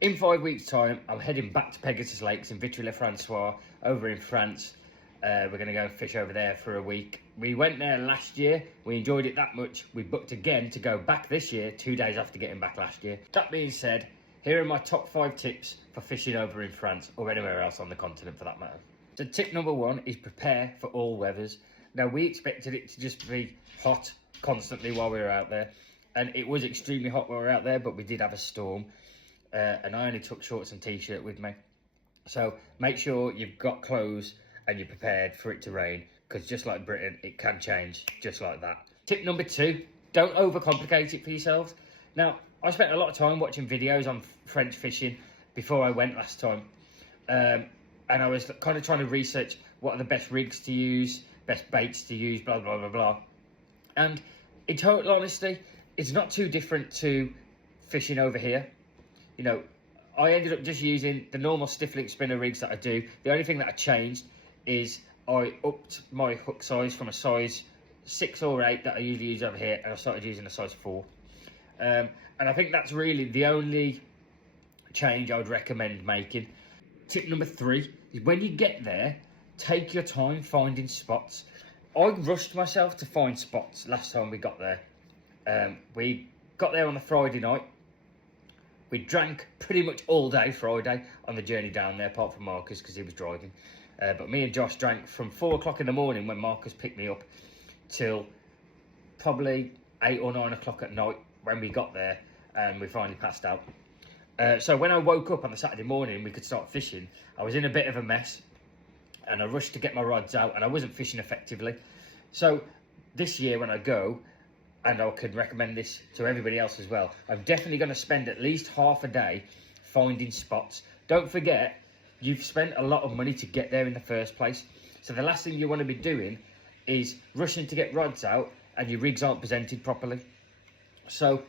In 5 weeks' time, I'm heading back to Pegasus Lakes in Vitry-le-Francois over in France. We're going to go fish over there for a week. We went there last year. We enjoyed it that much. We booked again to go back this year, 2 days after getting back last year. That being said, here are my top 5 tips for fishing over in France or anywhere else on the continent for that matter. So tip number 1 is prepare for all weathers. Now, we expected it to just be hot constantly while we were out there. And it was extremely hot while we were out there, but we did have a storm. And I only took shorts and t-shirt with me. So make sure you've got clothes and you're prepared for it to rain, because just like Britain, it can change just like that. Tip number 2, don't overcomplicate it for yourselves. Now, I spent a lot of time watching videos on French fishing before I went last time. And I was kind of trying to research what are the best rigs to use, best baits to use, blah, blah, blah, blah. And in total honesty, it's not too different to fishing over here. You know, I ended up just using the normal stiff link spinner rigs that I do. The only thing that I changed is I upped my hook size from a size 6 or 8 that I usually use over here, and I started using a size 4. And I think that's really the only change I would recommend making. Tip number 3 is when you get there, take your time finding spots. I rushed myself to find spots last time we got there. We got there on a Friday night. We drank pretty much all day Friday on the journey down there, apart from Marcus because he was driving. But me and Josh drank from 4 o'clock in the morning when Marcus picked me up till probably 8 or 9 o'clock at night when we got there and we finally passed out. So when I woke up on the Saturday morning, we could start fishing. I was in a bit of a mess and I rushed to get my rods out and I wasn't fishing effectively. So this year when I go, and I could recommend this to everybody else as well, I'm definitely going to spend at least half a day finding spots. Don't forget, you've spent a lot of money to get there in the first place. So the last thing you want to be doing is rushing to get rods out and your rigs aren't presented properly. So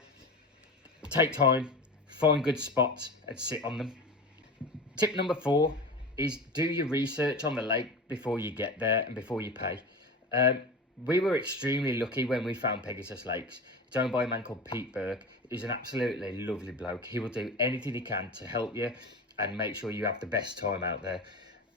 take time, find good spots and sit on them. Tip number 4 is do your research on the lake before you get there and before you pay. We were extremely lucky when we found Pegasus Lakes. It's owned by a man called Pete Burke. He's an absolutely lovely bloke. He will do anything he can to help you and make sure you have the best time out there.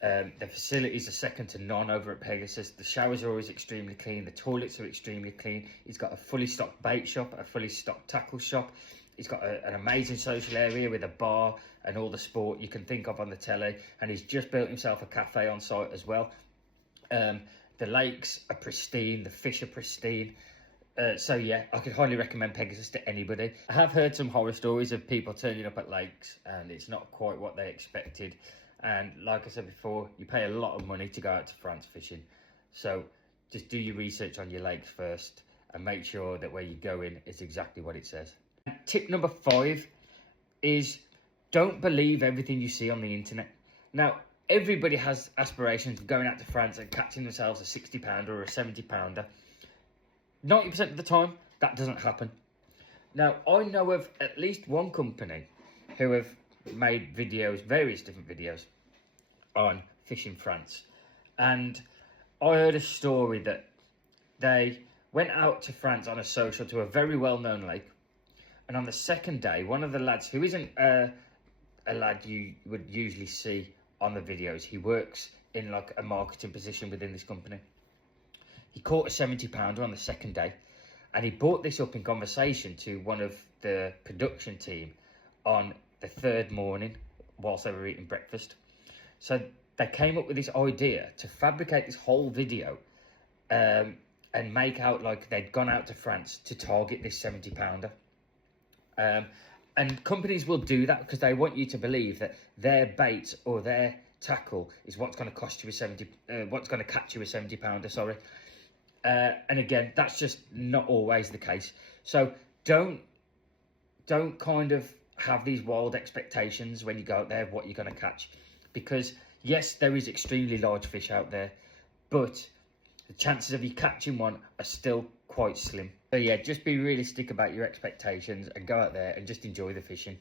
The facilities are second to none over at Pegasus. The showers are always extremely clean. The toilets are extremely clean. He's got a fully stocked bait shop, a fully stocked tackle shop. He's got an amazing social area with a bar and all the sport you can think of on the telly. And he's just built himself a cafe on site as well. The lakes are pristine, the fish are pristine. So yeah, I could highly recommend Pegasus to anybody. I have heard some horror stories of people turning up at lakes and it's not quite what they expected. And like I said before, you pay a lot of money to go out to France fishing. So just do your research on your lakes first and make sure that where you're going is exactly what it says. Tip number 5 is don't believe everything you see on the internet. Now, everybody has aspirations of going out to France and catching themselves a 60 pounder or a 70 pounder. 90% of the time, that doesn't happen. Now, I know of at least one company who have made videos, various different videos, on fishing France. And I heard a story that they went out to France on a social to a very well-known lake. And on the second day, one of the lads, who isn't a lad you would usually see on the videos, he works in like a marketing position within this company. He caught a 70 pounder on the second day and he brought this up in conversation to one of the production team on the 3rd morning whilst they were eating breakfast. So they came up with this idea to fabricate this whole video and make out like they'd gone out to France to target this 70 pounder. And companies will do that because they want you to believe that their bait or their tackle is what's going to cost you what's going to catch you a 70 pounder, sorry. And again, that's just not always the case. So don't kind of have these wild expectations when you go out there of what you're going to catch, because yes, there is extremely large fish out there, but the chances of you catching one are still quite slim. So yeah, just be realistic about your expectations and go out there and just enjoy the fishing.